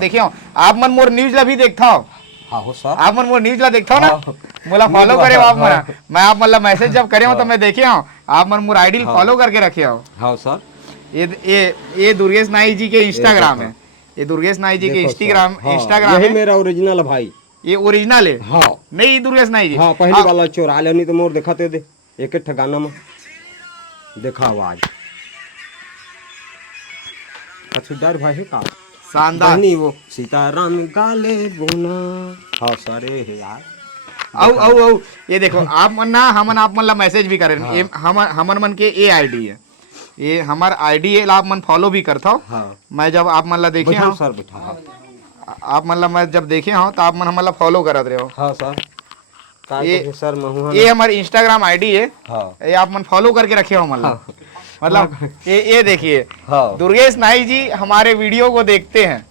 देखियो आप मन मोर न्यूज ला भी देखता हो। हाँ हो सर। आप मन मोर न्यूज ला देखता हो ना, मोला फॉलो करे हो आप मना। मैं आप मन ला मैसेज जब करे हो तो मैं देखे हो आप मन मोर आईडी फॉलो करके रखे हो। हाँ सर। ये दुर्गेश नाई जी के इंस्टाग्राम है। ये दुर्गेश नाई जी के इंस्टाग्राम यही है। मेरा ओरिजिनल है भाई। ये ओरिजिनल है। हाँ नहीं दुर्गेश नाई जी। हाँ पहली वाला चोरा ले नहीं तो मोर दिखाते दे एक एक ठगाना में देखा आवाज अच्छा डर भाई है का शानदार नहीं वो सीताराम गाले बोना। हाँ सारे है यार। औ ये देखो आप मन ना हमन आप मन ला मैसेज भी करे। ये हमन मन के ये आईडी है। ये हमार आईडी है, आप मन फॉलो भी करता हो। हाँ। मैं जब आप मन ला देखे हूं सर बैठा आप मन ला मैं जब देखे हूं तो आप मन हमन ला फॉलो करत रहे हो। हाँ सर। सर ये हमारी इंस्टाग्राम आईडी है। हाँ। ये आप मन फॉलो करके रखे हो मन ला। मतलब ये देखिए हाँ। दुर्गेश नाई जी हमारे वीडियो को देखते हैं।